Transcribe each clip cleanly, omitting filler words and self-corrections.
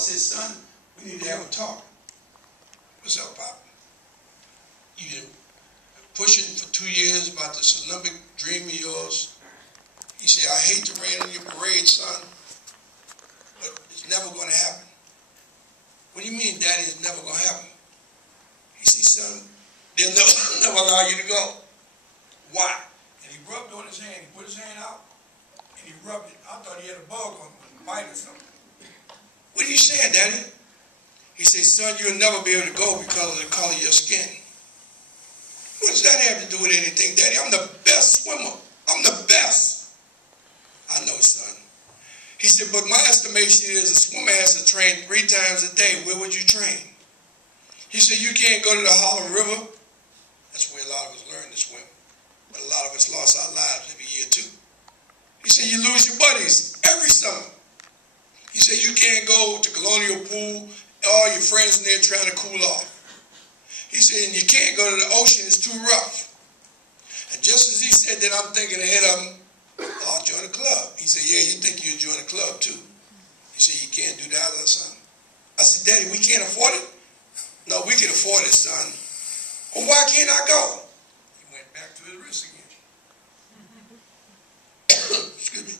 said, son, we need to have a talk. What's up, Pop? You pushing for 2 years about this Olympic dream of yours. He said, I hate to rain on your parade, son, but it's never going to happen. What do you mean, Daddy, it's never going to happen? He said, son, they'll never allow you to go. Why? And he rubbed on his hand. He put his hand out, and he rubbed it. I thought he had a bug on him, a bite or something. What are you saying, Daddy? He said, son, you'll never be able to go because of the color of your skin. What does that have to do with anything, Daddy? I'm the best swimmer. I'm the best. I know, son. He said, but my estimation is a swimmer has to train 3 times a day. Where would you train? He said, you can't go to the Harlem River. That's where a lot of us learn to swim. But a lot of us lost our lives every year, too. He said, you lose your buddies every summer. He said, you can't go to Colonial Pool, all your friends in there trying to cool off. He said, and you can't go to the ocean, it's too rough. And just as he said that, I'm thinking ahead of him, I'll join a club. He said, yeah, you think you'll join a club too. He said, you can't do that, son. I said, Daddy, we can't afford it? No, we can afford it, son. Well, why can't I go? He went back to his wrist again. Excuse me.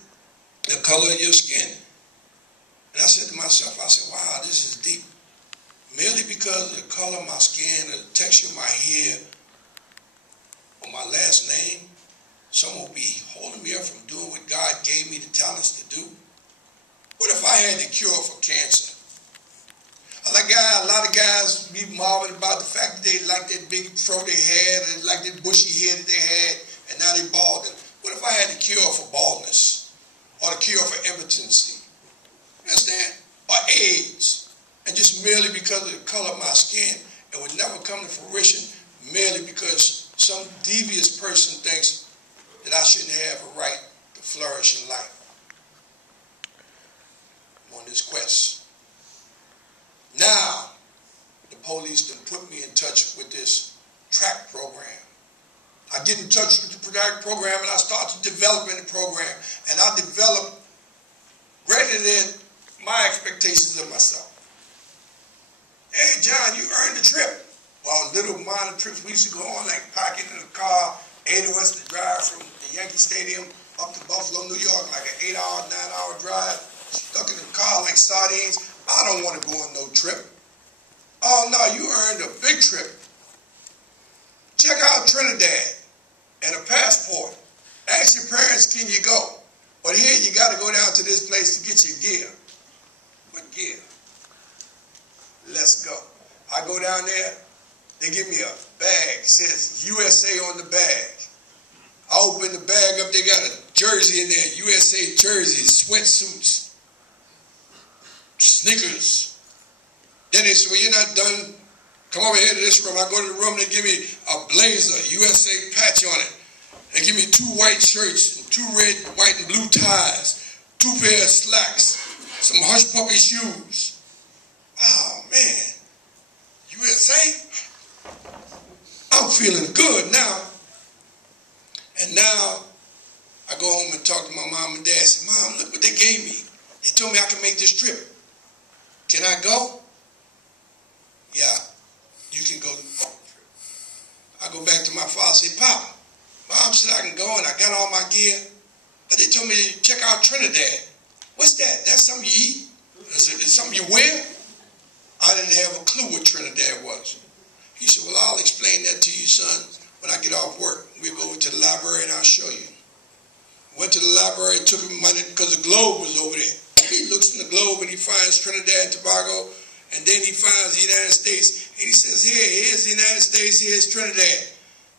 The color of your skin. And I said to myself, I said, wow, this is deep. Merely because of the color of my skin, the texture of my hair, or my last name, someone will be holding me up from doing what God gave me the talents to do. What if I had the cure for cancer? A lot of guys be marveling about the fact that they like that big fro they had and like that bushy hair that they had, and now they're balding. What if I had the cure for baldness, or the cure for impotency? You understand? Or AIDS? And just merely because of the color of my skin, it would never come to fruition merely because some devious person thinks that I shouldn't have a right to flourish in life. I'm on this quest. Now, the police done put me in touch with this track program. I get in touch with the track program and I start developing the program. And I develop greater than my expectations of myself. Hey, John, you earned the trip. Well, little minor trips we used to go on, like packing in the car, 8 of us to drive from the Yankee Stadium up to Buffalo, New York, like an 8-hour, 9-hour drive, stuck in the car like sardines. I don't want to go on no trip. Oh, no, you earned a big trip. Check out Trinidad and a passport. Ask your parents, can you go? But here you got to go down to this place to get your gear. What gear? Let's go. I go down there, they give me a bag, says USA on the bag. I open the bag up, they got a jersey in there, USA jerseys, sweatsuits, sneakers. Then they say, well, you're not done. Come over here to this room. I go to the room, they give me a blazer, USA patch on it. They give me 2 white shirts, 2 red, white, and blue ties, 2 pair of slacks, some hush puppy shoes. Oh, man, USA? I'm feeling good now. And now I go home and talk to my mom and dad. I say, Mom, look what they gave me. They told me I can make this trip. Can I go? Yeah, you can go to the trip. I go back to my father and say, Pop, Mom said I can go and I got all my gear. But they told me to check out Trinidad. What's that? That's something you eat? Is it something you wear? I didn't have a clue what Trinidad was. He said, well, I'll explain that to you, son, when I get off work. We'll go over to the library and I'll show you. Went to the library, took him money because the globe was over there. He looks in the globe and he finds Trinidad and Tobago, and then he finds the United States, and he says, here's the United States, here's Trinidad.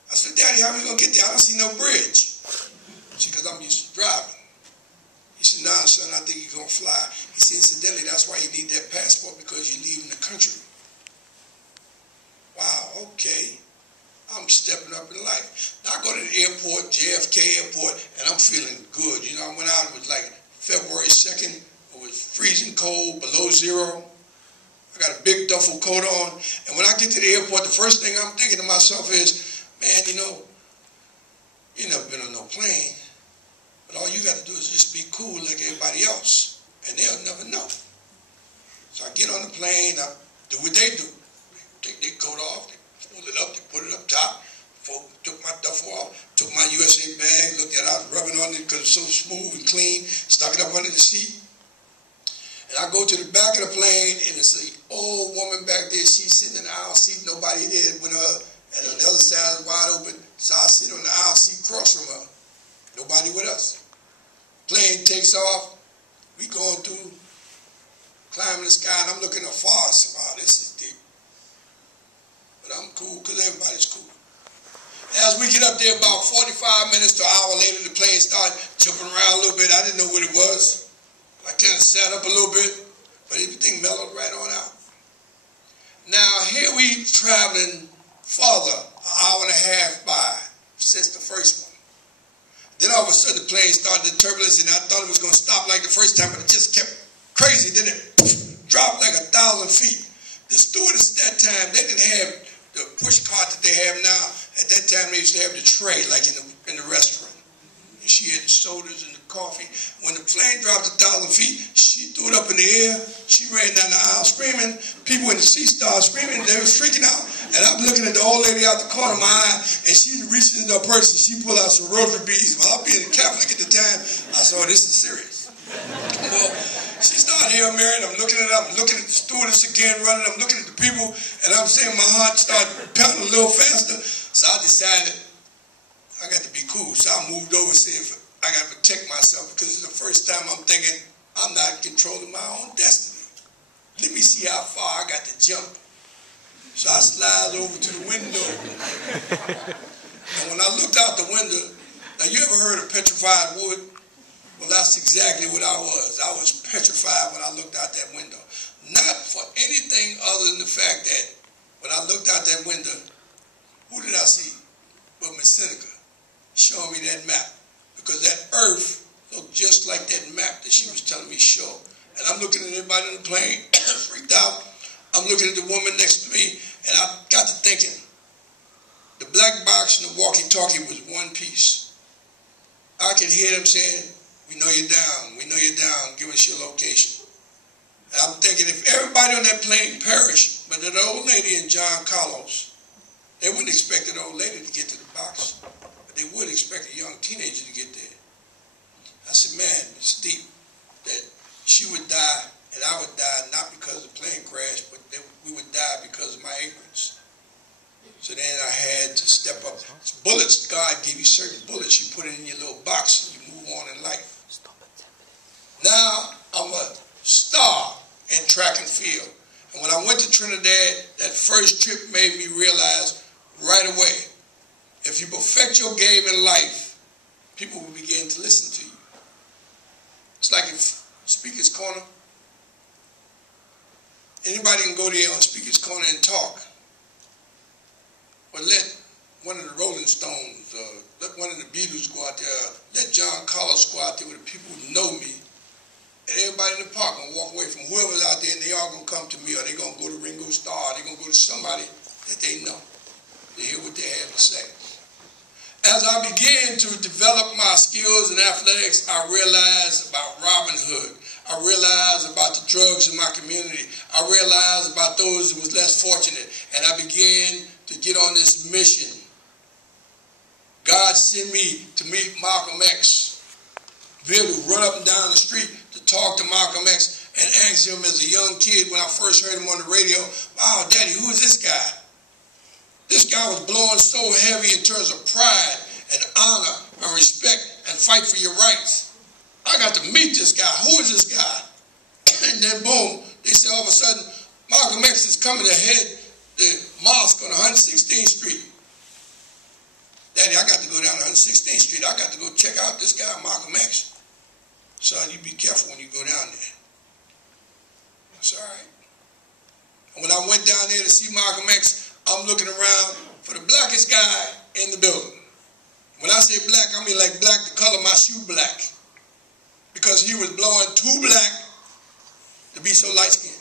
I said, Daddy, how are we going to get there? I don't see no bridge. She said, because I'm used to driving. He said, nah, son, I think you're going to fly. He said, incidentally, that's why you need that passport, because you're leaving the country. Wow, okay. I'm stepping up in life. Now I go to the airport, JFK airport, and I'm feeling good. You know, I went out, it was like February 2nd. It was freezing cold, below 0. I got a big duffel coat on. And when I get to the airport, the first thing I'm thinking to myself is, man, you know, you never been on no plane. But all you got to do is just be cool like everybody else, and they'll never know. So So I get on the plane, I do what they do. Take their coat off, they fold it up, they put it up top. Took my duffel off, took my USA bag, looked at it, I was rubbing on it because it's so smooth and clean, stuck it up under the seat. And I go to the back of the plane, and it's an old woman back there. She's sitting in the aisle seat, nobody there with her, and on the other side is wide open. So I sit on the aisle seat across from her. Nobody with us. Plane takes off. We going through, climbing the sky, and I'm looking afar. I say, wow, this is deep. But I'm cool because everybody's cool. As we get up there, about 45 minutes to an hour later, the plane started jumping around a little bit. I didn't know what it was. I kind of sat up a little bit, but everything mellowed right on out. Now, here we traveling farther, an hour and a half by since the first one. Then all of a sudden, the plane started the turbulence, and I thought it was going to stop like the first time, but it just kept crazy. Then it dropped like 1,000 feet. The stewardess at that time, they didn't have the push cart that they have now. At that time, they used to have the tray, like in the restaurant. And she had the sodas and the coffee. When the plane dropped 1,000 feet, she threw it up in the air. She ran down the aisle screaming. People in the seat started screaming. They were freaking out. And I'm looking at the old lady out the corner of my eye, and she reached into her purse and she pulled out some rosary beads. Well, I being a Catholic at the time, I saw this is serious. Well, she started Hail Mary, and I'm looking at it. I'm looking at the stewardess again running. I'm looking at the people, and I'm saying my heart started pounding a little faster. So I decided I got to be cool. So I moved over and said, I got to protect myself because it's the first time I'm thinking I'm not controlling my own destiny. Let me see how far I got to jump. So I slide over to the window. And when I looked out the window, now you ever heard of petrified wood? Well, that's exactly what I was. I was petrified when I looked out that window. Not for anything other than the fact that when I looked out that window, who did I see? Well, Miss Seneca showing me that map. Because that earth looked just like that map that she was telling me to show. And I'm looking at everybody on the plane, freaked out. I'm looking at the woman next to me, and I got to thinking, the black box and the walkie-talkie was one piece. I could hear them saying, we know you're down, give us your location. And I'm thinking, if everybody on that plane perished, but that old lady and John Carlos, they wouldn't expect an old lady to get to the box, but they would expect a young teenager to get there. I said, man, it's deep that she would die and I would die not because the plane crashed, but we would die because of my ignorance. So then I had to step up. It's bullets, God gave you certain bullets. You put it in your little box and you move on in life. Now I'm a star in track and field. And when I went to Trinidad, that first trip made me realize right away, if you perfect your game in life, people will begin to listen to you. It's like if Speaker's Corner, anybody can go there on Speaker's Corner and talk. But let one of the Rolling Stones, let one of the Beatles go out there, let John Carlos go out there with the people who know me. And everybody in the park gonna walk away from whoever's out there and they all gonna come to me, or they gonna go to Ringo Starr, they gonna go to somebody that they know to hear what they have to say. As I began to develop my skills in athletics, I realized about Robin Hood. I realized about the drugs in my community. I realized about those who was less fortunate. And I began to get on this mission. God sent me to meet Malcolm X. Be able to run up and down the street to talk to Malcolm X and ask him as a young kid when I first heard him on the radio, wow, Daddy, who is this guy? This guy was blowing so heavy in terms of pride and honor and respect and fight for your rights. I got to meet this guy. Who is this guy? And then boom, they say all of a sudden, Malcolm X is coming to head the mosque on 116th Street. Daddy, I got to go down to 116th Street. I got to go check out this guy, Malcolm X. Son, you be careful when you go down there. That's all right. And when I went down there to see Malcolm X, I'm looking around for the blackest guy in the building. When I say black, I mean like black, the color of my shoe black. Because he was blowing too black to be so light-skinned.